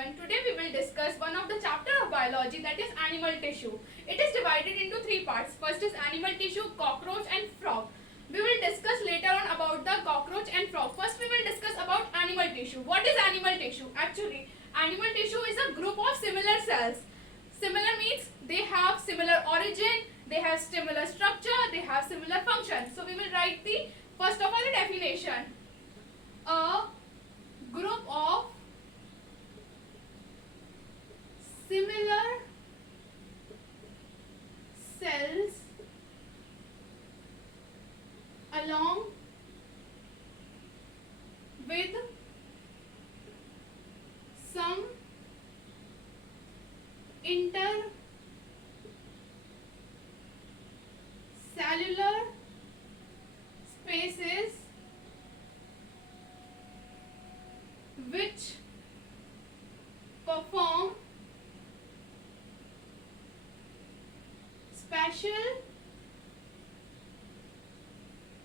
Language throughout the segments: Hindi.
everyone. Today we will discuss one of the chapter of biology, that is animal tissue. It is divided into three parts. First is animal tissue, cockroach and frog. We will discuss later on about the cockroach and frog. First we will discuss about animal tissue. What is animal tissue? Actually, animal tissue is a group of similar cells. Similar means they have similar origin, they have similar structure, they have similar function. So we will write the first of all the definition. A group of similar cells along with some intercellular spaces which perform special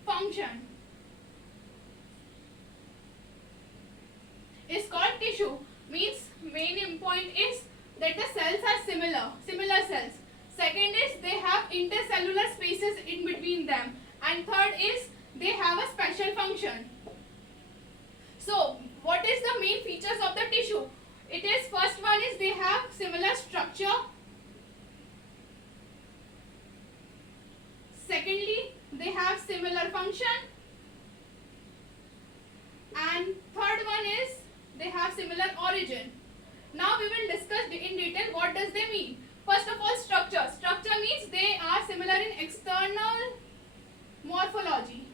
function is called tissue. Means main point is that the cells are similar cells. Second is they have intercellular spaces in between them, and third is they have a special function. So what is the main features of the tissue? It is first one is they have similar structure. Secondly, they have similar function, and third one is they have similar origin. Now we will discuss in detail what does they mean. First of all, structure. Structure means they are similar in external morphology.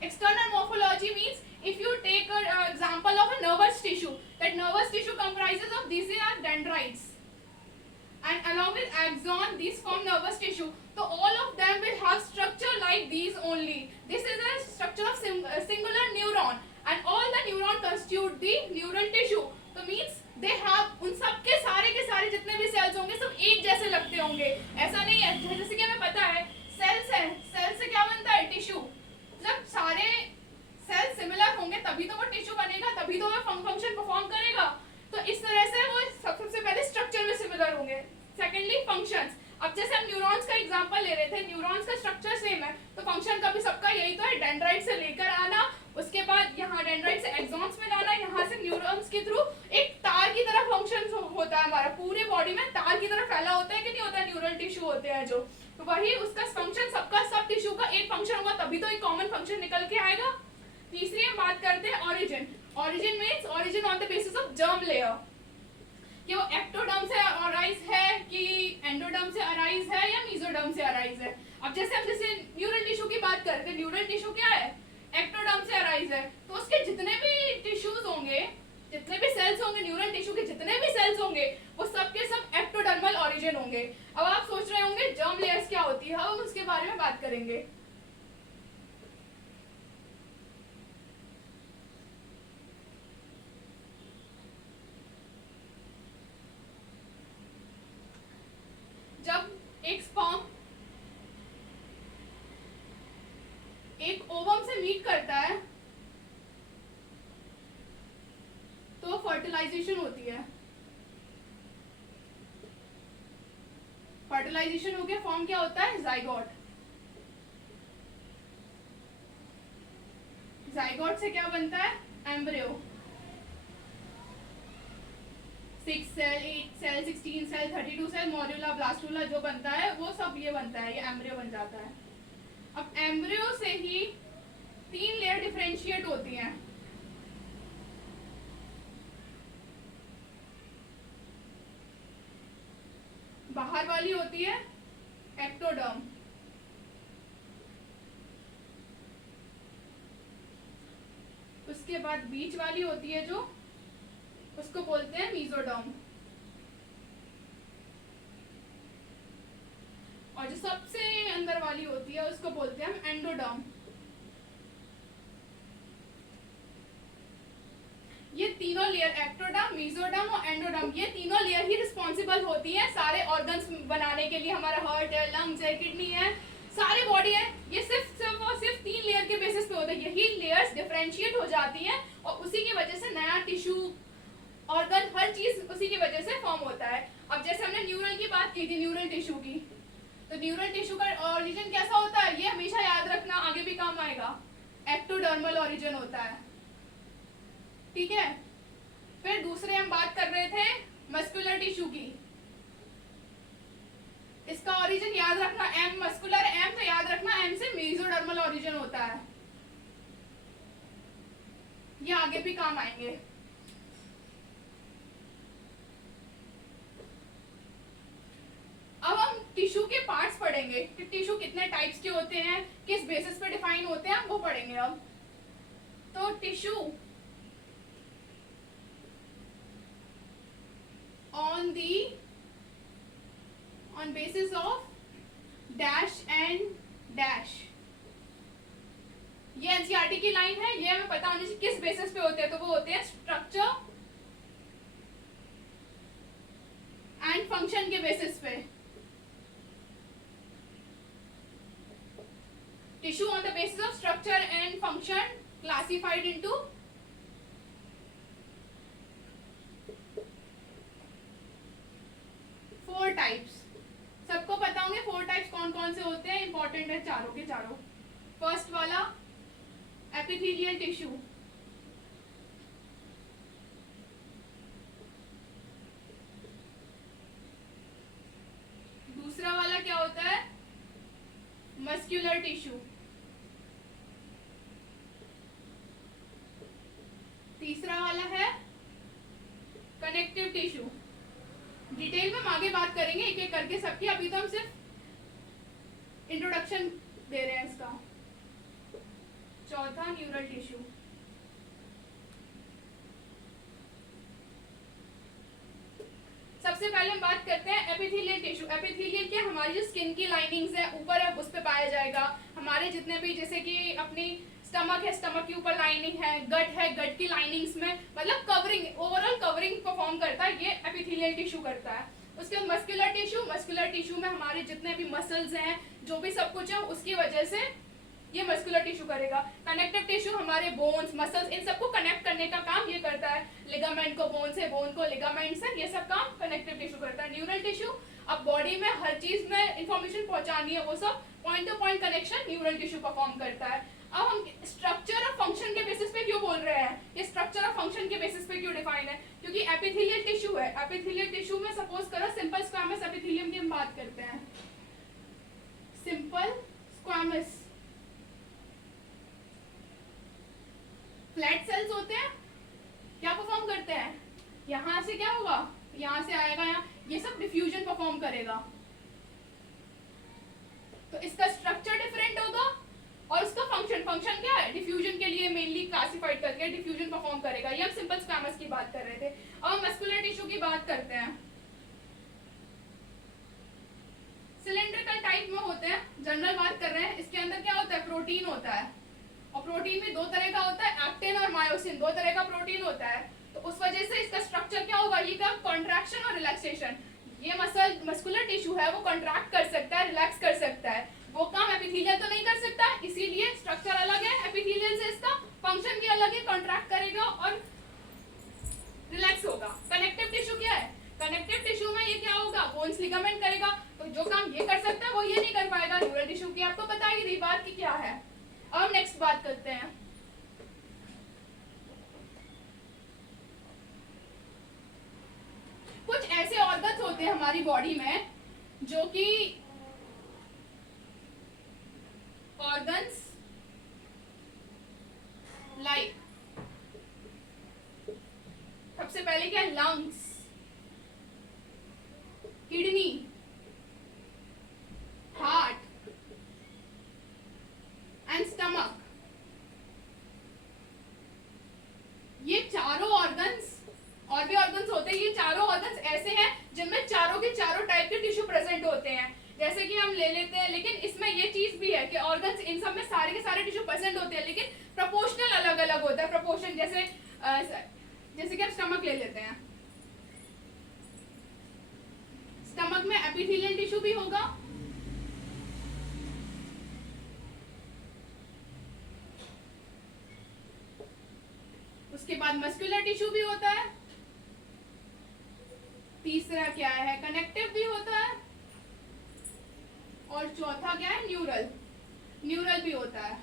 External morphology means if you take an example of a nervous tissue, that nervous tissue comprises of these are dendrites, and along with axon these form nervous tissue. So all of them will have structure like these only. This is a structure of singular neuron, and all the neuron constitute the neural tissue. So means they have उन सब के सारे जितने भी सेल्स होंगे सब एक जैसे लगते होंगे. ऐसा नहीं है, जैसे कि हमें पता है सेल्स है, सेल से क्या बनता है? टिश्यू. जब सारे सेल सिमिलर होंगे तभी तो वो टिश्यू बनेगा, तभी तो वो फंक्शन परफॉर्म करेगा. तो इस तरह से वो सबसे पहले स्ट्रक्चर में सिमिलर होंगे. Secondly functions. अब जैसे हम न्यूरॉन्स का एग्जांपल ले रहे थे, न्यूरॉन्स का स्ट्रक्चर सेम है, तो फंक्शन का भी सबका यही तो है, डेंड्राइट से लेकर आना, उसके बाद यहाँ डेंड्राइट से एक्सॉन्स में लाना, यहाँ से न्यूरॉन्स के थ्रू एक तार की तरह फंक्शन होता है. हमारा पूरे बॉडी में तार की तरह फैला होता है कि नहीं होता? न्यूरल टिश्यू होते हैं जो, तो वही उसका फंक्शन सबका सब टिश्यू का एक फंक्शन होगा, तभी तो एक कॉमन फंक्शन निकल के आएगा. तीसरी हम बात करते हैं origin. Origin means origin on the basis of germ layer, कि वो एक्टोडर्म से अराइज है कि एंडोडर्म से अराइज है या मेसोडर्म से अराइज है. अब जैसे न्यूरल टिश्यू की बात करते हैं, न्यूरल टिश्यू क्या है? एक्टोडर्म से अराइज है. तो उसके जितने भी टिश्यूज होंगे, जितने भी सेल्स होंगे, न्यूरल टिश्यू के जितने भी सेल्स होंगे, वो सब के सब एक्टोडर्मल ऑरिजिन होंगे. अब आप सोच रहे होंगे जर्म लेयर्स क्या होती है, हम उसके बारे में बात करेंगे. जब एक स्पर्म एक ओवम से मीट करता है तो फर्टिलाइजेशन होती है. फर्टिलाइजेशन हो गया, फॉर्म क्या होता है? जाइगोट. जाइगोट से क्या बनता है? Embryo. 6 cell, 8 cell, 16 cell, 32 cell, morula, blastula जो बनता है वो सब ये बनता है, ये एम्ब्रियो बन जाता है. अब एम्ब्रियो से ही 3 लेयर डिफरेंशिएट होती हैं. बाहर वाली होती है एक्टोडर्म, उसके बाद बीच वाली होती है जो, उसको बोलते हैं मेसोडर्म, और जो सबसे अंदर वाली होती है उसको बोलते हैं हम एंडोडर्म. ये तीनों लेयर एक्टोडर्म, मेसोडर्म और एंडोडर्म, ये तीनों लेयर ही रिस्पॉन्सिबल होती है सारे ऑर्गन्स बनाने के लिए. हमारा हार्ट है, लंग्स है, किडनी है, सारी बॉडी है, ये सिर्फ और सिर्फ 3 लेयर के बेसिस पे होता है. यही लेयर्स डिफरेंशिएट हो जाती हैं और उसी टिश्यू, ऑर्गन, हर चीज उसी की वजह से फॉर्म होता है। अब जैसे हमने न्यूरल की बात की थी, न्यूरल टिश्यू की, तो न्यूरल टिश्यू का ओरिजिन कैसा होता है, ये हमेशा याद रखना, आगे भी काम आएगा, एक्टोडर्मल ओरिजिन होता है, ठीक है। फिर दूसरे हम बात कर रहे थे मस्कुलर टिश्यू की, इसका ओरिजिन याद रखना, एम मस्कुलर, एम तो याद रखना एम से मेसोडर्मल ओरिजिन होता है, ये आगे भी काम आएंगे। अब हम टिश्यू के पार्ट्स पढ़ेंगे कि टिश्यू कितने टाइप्स के होते हैं, किस बेसिस पे डिफाइन होते हैं, वो पढ़ेंगे अब। तो tissue on basis of dash and dash, ये एनसीईआरटी की लाइन है, ये हमें पता होनी चाहिए किस बेसिस पे होते हैं, तो वो होते हैं स्ट्रक्चर एंड फंक्शन के बेसिस पे। Tissue on the basis of structure and function classified into 4 types. सबको पता होंगे 4 टाइप्स कौन कौन से होते हैं, इंपॉर्टेंट है चारों के चारों। फर्स्ट वाला एपिथेलियल टिश्यू, दूसरा वाला क्या होता है, मस्कुलर टिश्यू, तीसरा वाला है कनेक्टिव टिश्यू। डिटेल में हम आगे बात करेंगे एक एक करके सबकी, अभी तो हम सिर्फ इंट्रोडक्शन दे रहे हैं इसका। चौथा न्यूरल टिश्यू, सबसे पहले हम बात करते हैं एपिथेलियल टिश्यू। एपिथेलियल क्या, हमारी जो स्किन की लाइनिंग्स है ऊपर है, उस पे पाया जाएगा। हमारे जितने भी, जैसे कि अपनी स्टमक है, स्टमक के ऊपर लाइनिंग है, गट है, गट की लाइनिंग्स में, मतलब कवरिंग, ओवरऑल कवरिंग परफॉर्म करता है, ये एपिथेलियल टिश्यू करता है। उसके बाद मस्कुलर टिश्यू, मस्कुलर टिश्यू में हमारे जितने भी मसल्स हैं, जो भी सब कुछ है, उसकी वजह से ये मस्कुलर टिश्यू करेगा। कनेक्टिव टिश्यू हमारे बोन्स, मसल्स, इन सबको कनेक्ट करने का काम ये करता है। लिगामेंट को बोन से, बोन को लिगामेंट से, ये सब काम कनेक्टिव टिश्यू करता है। न्यूरल टिश्यू, अब बॉडी में हर चीज में इंफॉर्मेशन पहुंचानी है, वो सब point two point connection neural tissue perform करता है। अब हम स्ट्रक्चर और फंक्शन के बेसिस पे क्यों बोल रहे हैं, ये स्ट्रक्चर और फंक्शन के बेसिस पे क्यों डिफाइन है, क्योंकि एपिथेलियल टिश्यू है। एपिथेलियल टिश्यू में सपोज करो सिंपल स्क्वामस एपिथेलियम की हम बात करते हैं, सिंपल स्क्वामस फ्लैट सेल्स होते हैं, क्या परफॉर्म करते हैं, यहां से क्या होगा, यहां से आएगा, यहाँ ये सब डिफ्यूजन परफॉर्म करेगा, तो इसका स्ट्रक्चर डिफरेंट होगा और उसका फंक्शन, फंक्शन क्या है, डिफ्यूजन के लिए मेनली क्लासिफाइड करके डिफ्यूजन परफॉर्म करेगा। ये हम सिंपल स्क्वामस की बात कर रहे थे। अब हम मस्कुलर टिश्यू की बात करते हैं। सिलेंड्रिकल टाइप में होते हैं, जनरल बात कर रहे हैं। इसके अंदर क्या होता है, प्रोटीन होता है, और प्रोटीन में 2 तरह का होता है, एक्टिन और मायोसिन, 2 तरह का प्रोटीन होता है। तो उस वजह से इसका स्ट्रक्चर क्या होगा, ये क्या, कॉन्ट्रैक्शन और रिलैक्सेशन। ये मस्कुलर टिश्यू है, वो कॉन्ट्रैक्ट कर सकता है, रिलैक्स कर सकता है, वो काम एपिथेलियल तो नहीं कर सकता, इसीलिए स्ट्रक्चर अलग है एपिथेलियल से, इसका फंक्शन भी अलग है, कॉन्ट्रैक्ट करेगा और रिलैक्स होगा। कनेक्टिव टिश्यू क्या है, कनेक्टिव टिश्यू में ये क्या होगा, बोन्स लिगामेंट करेगा, तो जो काम ये कर सकता है वो ये नहीं कर पाएगा। न्यूरल टिश्यू की आपको पता ही थी बात की क्या है। अब नेक्स्ट बात करते हैं, कुछ ऐसे ऑर्गन्स होते हैं हमारी बॉडी में जो कि ऑर्गन्स लाइक, सबसे पहले क्या, lungs, kidney, heart and stomach, ये चारों ऑर्गन्स, और भी ऑर्गन्स होते हैं, ये चारों ऑर्गन्स ऐसे हैं जिनमें चारों के चारों टाइप के टिश्यू प्रेजेंट होते हैं। जैसे कि हम ले लेते हैं, लेकिन इसमें ये चीज भी है कि ऑर्गन्स इन सब में सारे के सारे टिश्यू प्रेजेंट होते हैं, लेकिन प्रोपोर्शनल अलग अलग होता है। प्रोपोर्शन जैसे कि आप स्टमक ले लेते हैं, स्टमक में एपिथेलियल टिश्यू भी होगा, उसके बाद मस्कुलर टिश्यू भी होता है, तीसरा क्या है कनेक्टिव भी होता है, और चौथा क्या है न्यूरल भी होता है।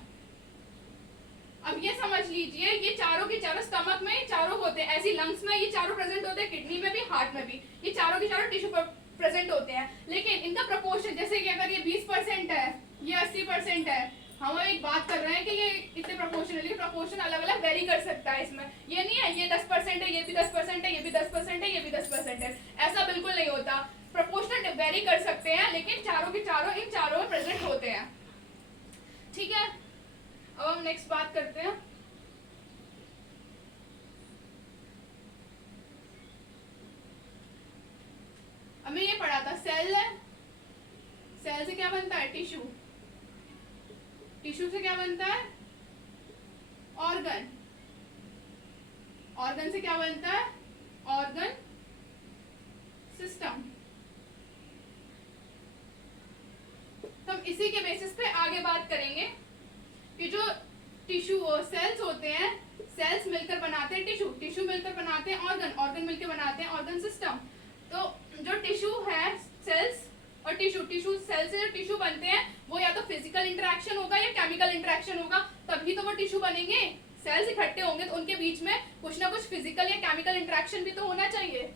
अब ये समझ लीजिए ये चारों के चारों स्टमक में चारों होते हैं, ऐसी लंग्स में ये चारों प्रेजेंट होते हैं, किडनी में भी, हार्ट में भी, ये चारों के चारों टिश्यू प्रेजेंट होते हैं। लेकिन इनका प्रपोर्शन, जैसे कि अगर ये 20% है, ये 80% है, हम एक बात कर रहे हैं कि ये इतने प्रपोर्शन है, लेकिन प्रपोर्शन अलग अलग वेरी कर सकता है। इसमें ये नहीं है ये 10% है, ये भी 10% है, ये भी 10% है, ये भी 10% है, ऐसा बिल्कुल नहीं होता। प्रपोर्शन वेरी कर सकते हैं, लेकिन चारों के चारों इन चारों में प्रेजेंट होते हैं। ठीक है, अब हम नेक्स्ट बात करते हैं। हमें ये पढ़ा था सेल है, सेल से क्या बनता है टिश्यू, टिश्यू से क्या बनता है ऑर्गन, ऑर्गन से क्या बनता है ऑर्गन सिस्टम। तो हम इसी के बेसिस पे आगे बात करेंगे कि जो टिश्यू सेल्स होते हैं, सेल्स मिलकर बनाते हैं टिश्यू, टिश्यू मिलकर बनाते हैं ऑर्गन, ऑर्गन मिलकर बनाते हैं ऑर्गन सिस्टम। तो जो टिश्यू है, सेल्स और टिश्यू सेल से जो टिश्यू बनते हैं वो या तो फिजिकल इंटरेक्शन होगा या केमिकल इंटरेक्शन होगा, तभी तो वो टिश्यू बनेंगे। सेल्स इकट्ठे होंगे तो उनके बीच में कुछ ना कुछ फिजिकल या केमिकल इंटरेक्शन भी तो होना चाहिए।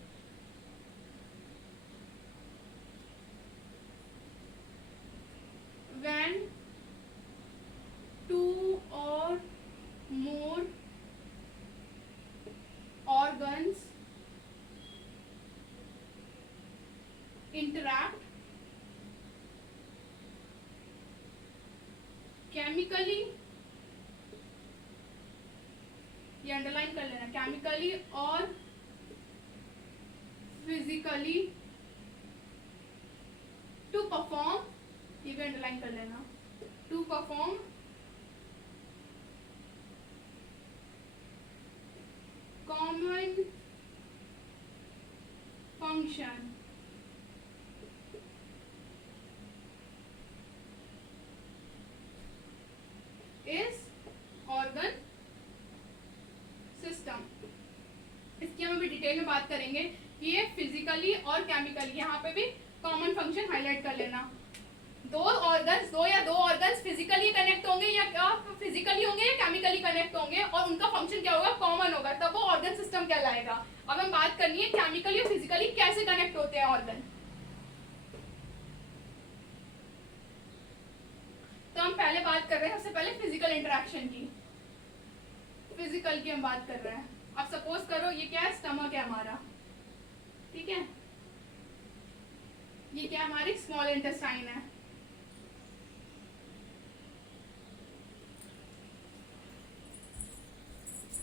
When two or more organs interact chemically, ये अंडरलाइन कर लेना, केमिकली और फिजिकली टू परफॉर्म, ये भी अंडरलाइन कर लेना, to perform common function is organ system. इसकी हम अभी डिटेल में बात करेंगे कि ये फिजिकली और केमिकली, यहाँ पे भी कॉमन फंक्शन हाईलाइट कर लेना। दो या दो ऑर्गन्स फिजिकली कनेक्ट होंगे या फिजिकली होंगे या केमिकली कनेक्ट होंगे, और उनका फंक्शन क्या होगा कॉमन होगा, तब वो ऑर्गन सिस्टम कहलाएगा। अब हम बात करनी है केमिकली और फिजिकली कैसे कनेक्ट होते हैं ऑर्गन। तो हम पहले बात कर रहे हैं, सबसे पहले फिजिकल इंटरेक्शन की, फिजिकल की हम बात कर रहे हैं। अब सपोज करो ये क्या है, स्टमक है हमारा, ठीक है, ये क्या हमारी स्मॉल इंटेस्टाइन है,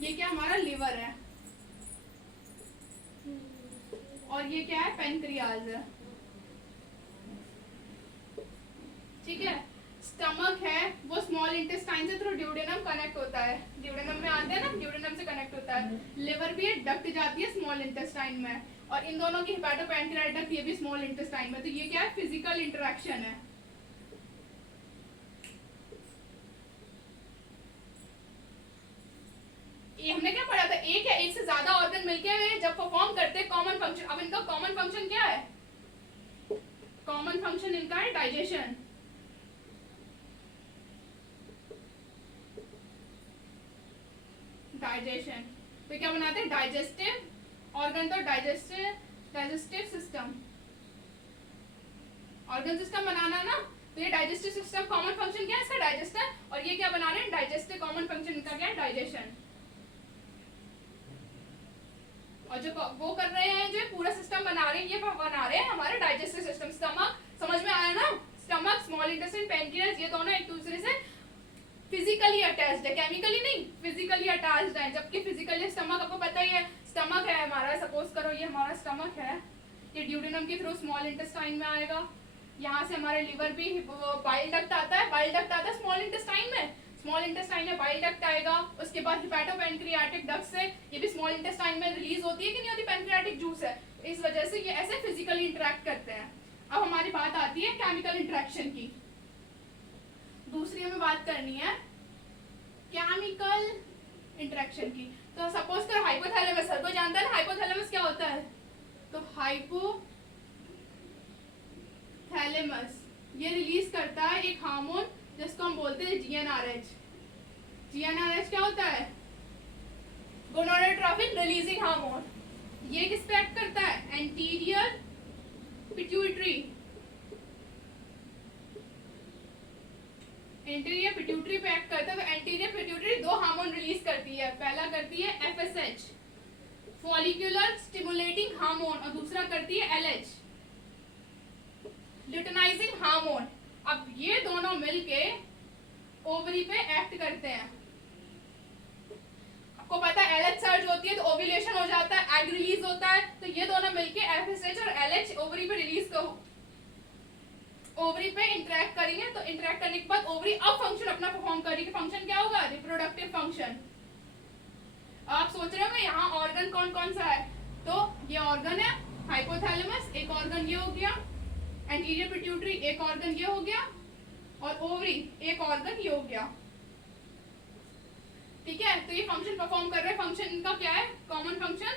ये क्या हमारा लिवर है, और ये क्या है पेनक्रियाज है। ठीक है, स्टमक है वो स्मॉल इंटेस्टाइन से थ्रू ड्यूडेनम कनेक्ट होता है, ड्यूडेनम में आते हैं ना, ड्यूडेनम से कनेक्ट होता है। लिवर भी डक्ट जाती है स्मॉल इंटेस्टाइन में, और इन दोनों की हेपेटोपेनक्रियाटिक डक्ट ये भी स्मॉल इंटेस्टाइन में। तो ये क्या है फिजिकल इंटरेक्शन है। ये हमने क्या पढ़ा था, एक या एक से ज्यादा ऑर्गन मिलके जब परफॉर्म करते हैं कॉमन फंक्शन। अब इनका कॉमन फंक्शन क्या है, कॉमन फंक्शन इनका है डाइजेशन। डाइजेशन तो क्या बनाते हैं डाइजेस्टिव ऑर्गन, तो डाइजेस्टिव सिस्टम, ऑर्गन सिस्टम बनाना ना, तो ये डाइजेस्टिव सिस्टम कॉमन फंक्शन क्या है इसका डाइजेस्टर, और ये क्या बना रहे हैं डाइजेस्टिव, कॉमन फंक्शन इनका क्या है डाइजेशन। और जो वो कर रहे हैं, जो पूरा सिस्टम बना रहे हैं, ये बना रहे हैं हमारे डाइजेस्टिव सिस्टम। स्टमक समझ में आया ना, स्टमक स्मॉल इंटेस्टाइन पेनक्रियाज ये दोनों एक दूसरे से फिजिकली अटैच्ड है, केमिकली नहीं, फिजिकली अटैच्ड है। जबकि फिजिकली स्टमक आपको पता ही है, स्टमक है हमारा, सपोज करो ये हमारा स्टमक है, ये ड्यूडेनम के थ्रू स्मॉल इंटेस्टाइन में आएगा, यहाँ से हमारे लिवर भी बाइल डक्ट आता है, बाइल डक्ट आता है स्मॉल इंटेस्टाइन में, स्मॉल इंटेस्टाइन में बाइल डक्ट आएगा, उसके बाद हेपेटोपेनक्रियाटिक डक्ट से ये भी स्मॉल इंटेस्टाइन में रिलीज होती है कि नहीं होती, पेनक्रियाटिक जूस है, इस वजह से ये ऐसे फिजिकली इंटरेक्ट करते हैं। अब हमारी बात आती है केमिकल इंटरेक्शन की। दूसरी हमें बात करनी है केमिकल इंटरेक्शन की। तो सपोज करो हाइपोथैलेमस, हर कोई जानता है ना हाइपोथैलेमस क्या होता है। तो हाइपोथैलेमस ये रिलीज करता है एक हार्मोन जिसको हम बोलते हैं जीएनआरएच। जीएनआरएच क्या होता है? Gonadotropin releasing hormone. ये किस पे एक्ट करता है? Anterior pituitary. एंटीरियर पिट्यूटरी पे एक्ट करता है। तो एंटीरियर पिट्यूटरी दो हार्मोन रिलीज करती है, पहला करती है एफएसएच फॉलिकुलर स्टिमुलेटिंग हार्मोन और दूसरा करती है एलएच ल्यूटेनाइजिंग हार्मोन। अब ये दोनों मिलके ओवरी पे एक्ट करते हैं। आपको पता है एलएच सर्ज होती है तो ओव्यूलेशन हो जाता है, एग रिलीज होता है। तो ये दोनों मिलके एफएसएच और एलएच ओवरी पे रिलीज ओवरी पे इंटरेक्ट करेंगे। तो इंटरेक्ट करने के बाद ओवरी अब फंक्शन अपना परफॉर्म करेगी। फंक्शन क्या होगा? Reproductive function. आप सोच रहे होंगे यहाँ ऑर्गन कौन कौन सा है, तो ये ऑर्गन है हाइपोथैलेमस, एक ऑर्गन ये हो गया एंटीरियर पिट्यूटरी, एक ऑर्गन ये हो गया और ओवरी एक ऑर्गन ये हो गया। ठीक है, तो ये फंक्शन परफॉर्म कर रहे हैं। फंक्शन इनका क्या है? कॉमन फंक्शन,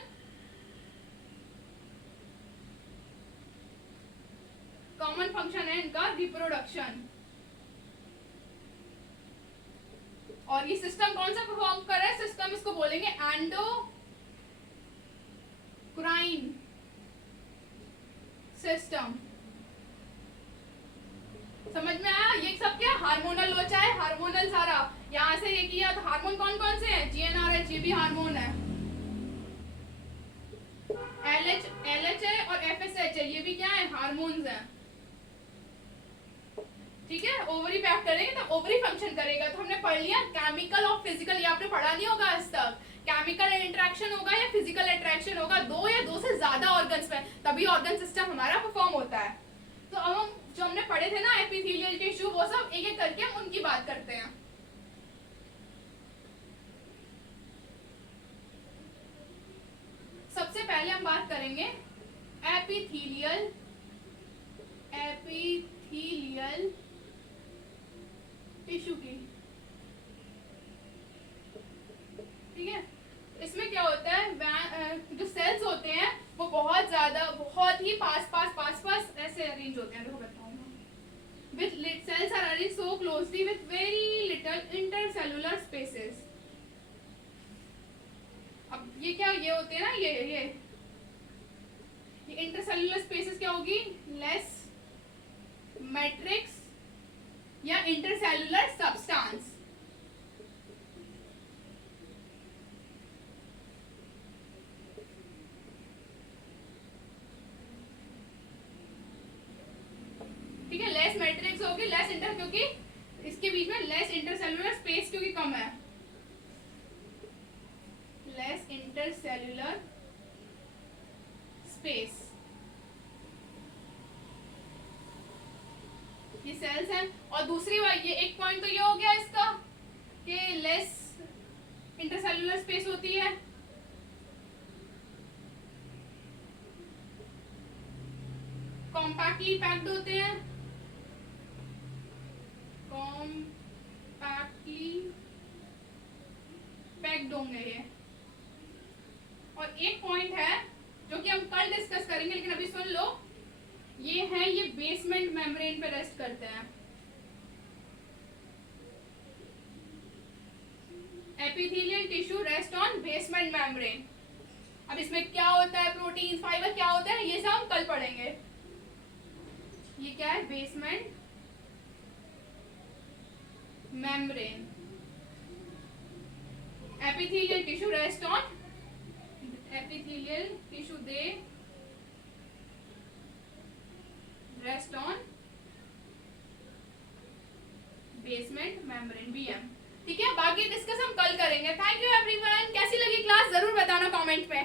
कॉमन फंक्शन है इनका रिप्रोडक्शन। और ये सिस्टम कौन सा परफॉर्म कर रहा है? सिस्टम इसको बोलेंगे एंडोक्राइन सिस्टम। समझ में आया? ये सब क्या हार्मोनल लोचा है, हार्मोनल सारा। यहां से ये किया तो हार्मोन कौन कौन से हैं? जीएनआरएच ये भी हार्मोन है, एलएच है और एफएसएच है, ये भी क्या है? हार्मोन्स हैं। ठीक है, ओवरी पे एक्ट करेंगे तो ओवरी फंक्शन करेगा। तो हमने पढ़ लिया केमिकल और फिजिकल, ये आपने पढ़ा नहीं होगा आज तक। केमिकल इंटरेक्शन होगा या फिजिकल इंटरेक्शन होगा, दो या दो से ज्यादा ऑर्गन्स में, तभी ऑर्गन सिस्टम हमारा परफॉर्म होता है। तो अब हम जो हमने पढ़े थे ना एपिथेलियल टिश्यू, वो सब एक एक करके हम उनकी बात करते हैं। सबसे पहले हम बात करेंगे एपिथेलियल टिश्यू की। ठीक है, इसमें क्या होता है? जो सेल्स होते हैं वो बहुत ज्यादा, बहुत ही पास ऐसे अरेंज होते हैं। देखो बताऊंगा, with cells are arranged so closely with very little intercellular spaces। अब ये क्या, ये होते हैं ना, ये इंटरसेल्युलर स्पेसेस क्या होगी? लेस मैट्रिक्स या इंटरसेल्युलर सब्सटेंस। ठीक है, लेस मैट्रिक्स होगी, लेस इंटर, क्योंकि इसके बीच में लेस इंटरसेल्युलर स्पेस क्योंकि कम है, लेस इंटरसेल्युलर स्पेस। ये सेल्स हैं। और दूसरी बात, ये एक पॉइंट तो ये हो गया इसका कि लेस इंटरसेल्युलर स्पेस होती है। कॉम्पैक्टली पैक्ड होते हैं, कॉम्पैक्टली पैक्ड होंगे ये। और एक पॉइंट है जो कि हम कल डिस्कस करेंगे, लेकिन अभी सुन लो, ये है, ये बेसमेंट मेम्ब्रेन पे रेस्ट करते हैं। Epithelial tissue rest on basement membrane. अब इसमें क्या होता है? प्रोटीन, फाइबर क्या होता है, ये सब हम कल पढ़ेंगे। ये क्या है? Basement membrane. Epithelial tissue rest on, epithelial tissue they rest on basement membrane BM। ठीक है, बाकी डिस्कस हम कल करेंगे। Thank you everyone. कैसी लगी क्लास जरूर बताना कमेंट पे।